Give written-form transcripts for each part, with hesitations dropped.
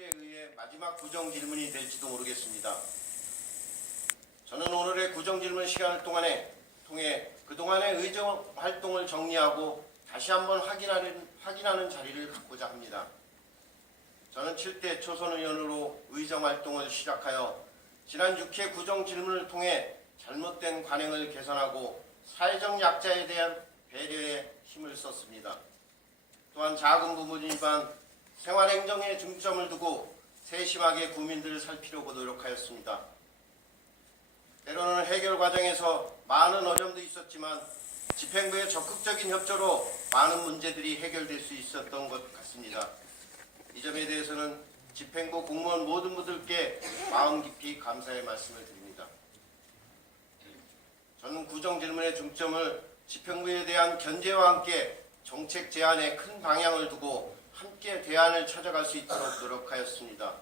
7대 의회 마지막 구정 질문이 될지도 모르겠습니다. 저는 오늘의 구정 질문 시간을 통해 그동안의 의정 활동을 정리하고 다시 한번 확인하는 자리를 갖고자 합니다. 저는 7대 초선 의원으로 의정 활동을 시작하여 지난 6회 구정 질문을 통해 잘못된 관행을 개선하고 사회적 약자에 대한 배려에 힘을 썼습니다. 또한 작은 부분이지만 생활행정에 중점을 두고 세심하게 국민들을 살피려고 노력하였습니다. 때로는 해결 과정에서 많은 어려움도 있었지만 집행부의 적극적인 협조로 많은 문제들이 해결될 수 있었던 것 같습니다. 이 점에 대해서는 집행부 공무원 모든 분들께 마음 깊이 감사의 말씀을 드립니다. 저는 구정질문의 중점을 집행부에 대한 견제와 함께 정책 제안에 큰 방향을 두고 함께 대안을 찾아갈 수 있도록 노력하였습니다.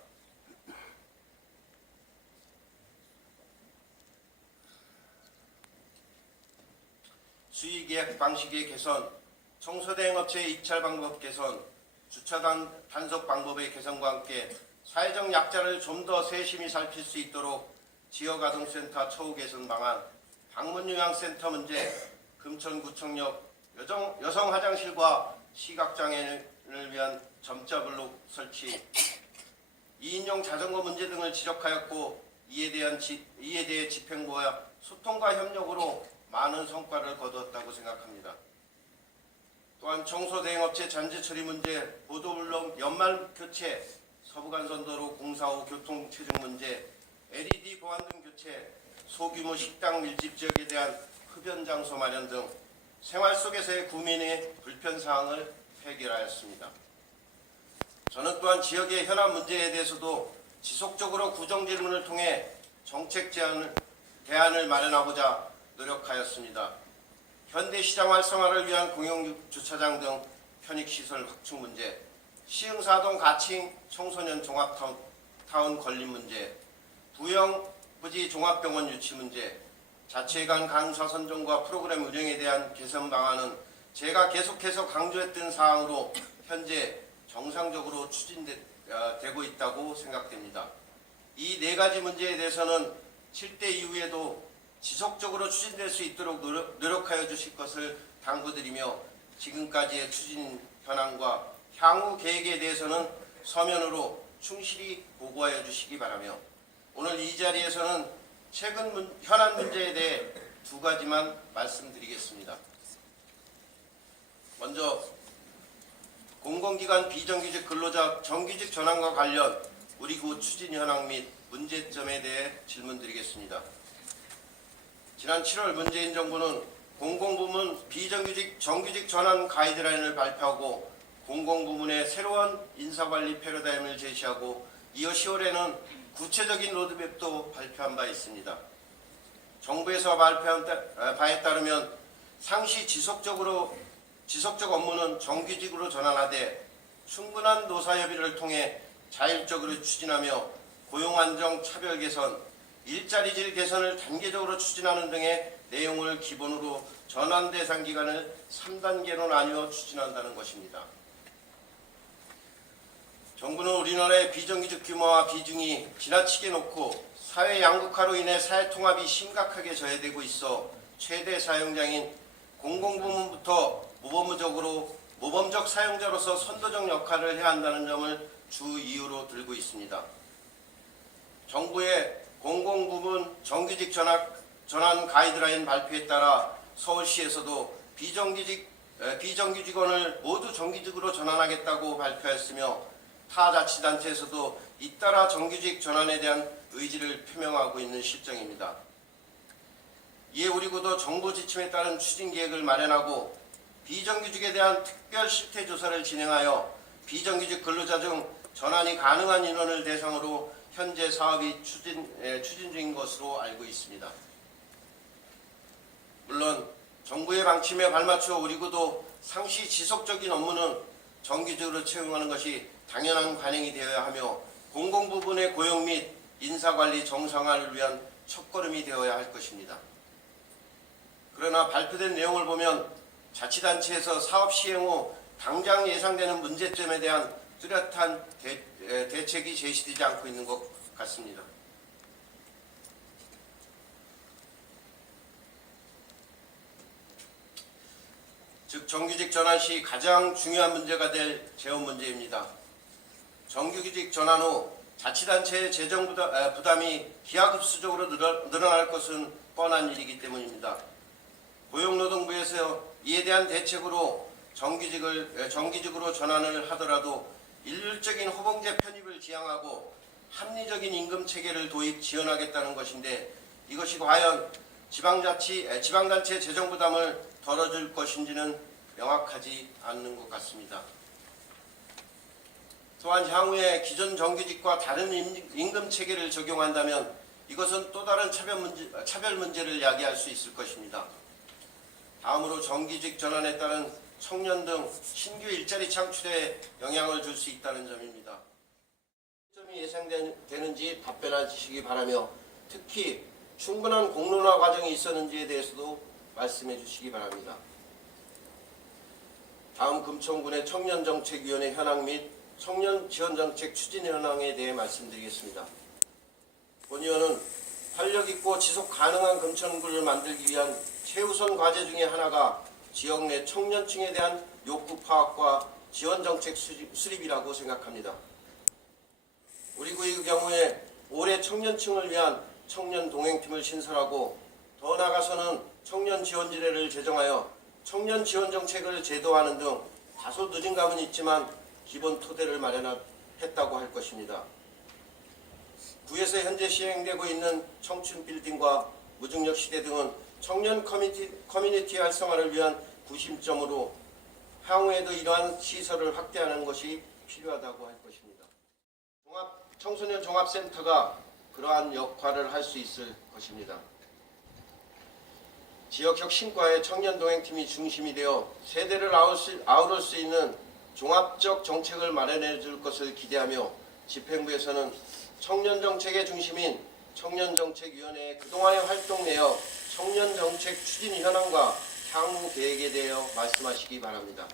수의계약 방식의 개선, 청소대행업체의 입찰 방법 개선, 주차 단속 방법의 개선과 함께 사회적 약자를 좀 더 세심히 살필 수 있도록 지역아동센터 처우 개선 방안, 방문요양센터 문제, 금천구청역 여성 화장실과 시각장애인을 위한 점자 블록 설치, 2인용 자전거 문제 등을 지적하였고 이에 대해 집행부와 소통과 협력으로 많은 성과를 거두었다고 생각합니다. 또한 청소대행업체 잔재 처리 문제, 보도블록 연말 교체, 서부간선도로 공사 후 교통체증 문제, LED 보안 등 교체, 소규모 식당 밀집 지역에 대한 흡연 장소 마련 등 생활 속에서의 국민의 불편사항을 해결하였습니다. 저는 또한 지역의 현안 문제에 대해서도 지속적으로 구정질문을 통해 정책 대안을 마련하고자 노력하였습니다. 현대시장 활성화를 위한 공영주차장 등 편익시설 확충 문제, 시흥사동 가칭 청소년 종합타운 건립 문제, 부영부지 종합병원 유치 문제, 자체 간 강사 선정과 프로그램 운영에 대한 개선 방안은 제가 계속해서 강조했던 사항으로 현재 정상적으로 추진되고 있다고 생각됩니다. 이 네 가지 문제에 대해서는 7대 이후에도 지속적으로 추진될 수 있도록 노력하여 주실 것을 당부드리며 지금까지의 추진 현황과 향후 계획에 대해서는 서면으로 충실히 보고하여 주시기 바라며 오늘 이 자리에서는 최근 현안 문제에 대해 두 가지만 말씀드리겠습니다. 먼저 공공기관 비정규직 근로자 정규직 전환과 관련 우리 구 추진 현황 및 문제점에 대해 질문드리겠습니다. 지난 7월 문재인 정부는 공공부문 비정규직 정규직 전환 가이드라인을 발표하고 공공부문의 새로운 인사관리 패러다임을 제시하고 이어 10월에는 구체적인 로드맵도 발표한 바 있습니다. 정부에서 발표한 바에 따르면 상시 지속적 업무는 정규직으로 전환하되 충분한 노사협의를 통해 자율적으로 추진하며 고용안정 차별 개선, 일자리질 개선을 단계적으로 추진하는 등의 내용을 기본으로 전환 대상 기간을 3단계로 나뉘어 추진한다는 것입니다. 정부는 우리나라의 비정규직 규모와 비중이 지나치게 높고 사회 양극화로 인해 사회 통합이 심각하게 저해되고 있어 최대 사용자인 공공부문부터 모범적 사용자로서 선도적 역할을 해야 한다는 점을 주 이유로 들고 있습니다. 정부의 공공부문 정규직 전환 가이드라인 발표에 따라 서울시에서도 비정규직원을 모두 정규직으로 전환하겠다고 발표했으며 타 자치단체에서도 잇따라 정규직 전환에 대한 의지를 표명하고 있는 실정입니다. 이에 우리 구도 정부 지침에 따른 추진 계획을 마련하고 비정규직에 대한 특별 실태 조사를 진행하여 비정규직 근로자 중 전환이 가능한 인원을 대상으로 현재 사업이 추진 중인 것으로 알고 있습니다. 물론 정부의 방침에 발맞추어 우리 구도 상시 지속적인 업무는 정규직으로 채용하는 것이 당연한 관행이 되어야 하며 공공부문의 고용 및 인사관리 정상화를 위한 첫걸음이 되어야 할 것입니다. 그러나 발표된 내용을 보면 자치단체에서 사업 시행 후 당장 예상되는 문제점에 대한 뚜렷한 대책이 제시되지 않고 있는 것 같습니다. 즉 정규직 전환 시 가장 중요한 문제가 될 재원 문제입니다. 정규직 전환 후 자치단체의 재정 부담이 기하급수적으로 늘어날 것은 뻔한 일이기 때문입니다. 고용노동부에서 이에 대한 대책으로 정규직으로 전환을 하더라도 일률적인 호봉제 편입을 지향하고 합리적인 임금 체계를 도입 지원하겠다는 것인데, 이것이 과연 지방단체 재정 부담을 덜어줄 것인지는 명확하지 않는 것 같습니다. 또한 향후에 기존 정규직과 다른 임금 체계를 적용한다면 이것은 또 다른 차별 문제를 야기할 수 있을 것입니다. 다음으로 정규직 전환에 따른 청년 등 신규 일자리 창출에 영향을 줄 수 있다는 점입니다. 점이 예상되는지 답변해 주시기 바라며, 특히 충분한 공론화 과정이 있었는지에 대해서도 말씀해 주시기 바랍니다. 다음 금천군의 청년정책위원회 현황 및 청년지원정책 추진 현황에 대해 말씀드리겠습니다. 본 의원은 활력있고 지속가능한 금천구를 만들기 위한 최우선 과제 중에 하나가 지역 내 청년층에 대한 욕구 파악과 지원정책 수립이라고 생각합니다. 우리 구의 경우에 올해 청년층을 위한 청년 동행팀을 신설하고, 더 나아가서는 청년 지원지례를 제정하여 청년 지원 정책을 제도화하는 등 다소 늦은 감은 있지만 기본 토대를 마련했다고 할 것입니다. 구에서 현재 시행되고 있는 청춘 빌딩과 무중력 시대 등은 청년 커뮤니티 활성화를 위한 구심점으로 향후에도 이러한 시설을 확대하는 것이 필요하다고 할 것입니다. 청소년 종합센터가 그러한 역할을 할 수 있을 것입니다. 지역 혁신과의 청년 동행팀이 중심이 되어 세대를 아우를 수 있는 종합적 정책을 마련해 줄 것을 기대하며, 집행부에서는 청년정책의 중심인 청년정책위원회의 그동안의 활동 내역, 청년정책 추진 현황과 향후 계획에 대하여 말씀하시기 바랍니다.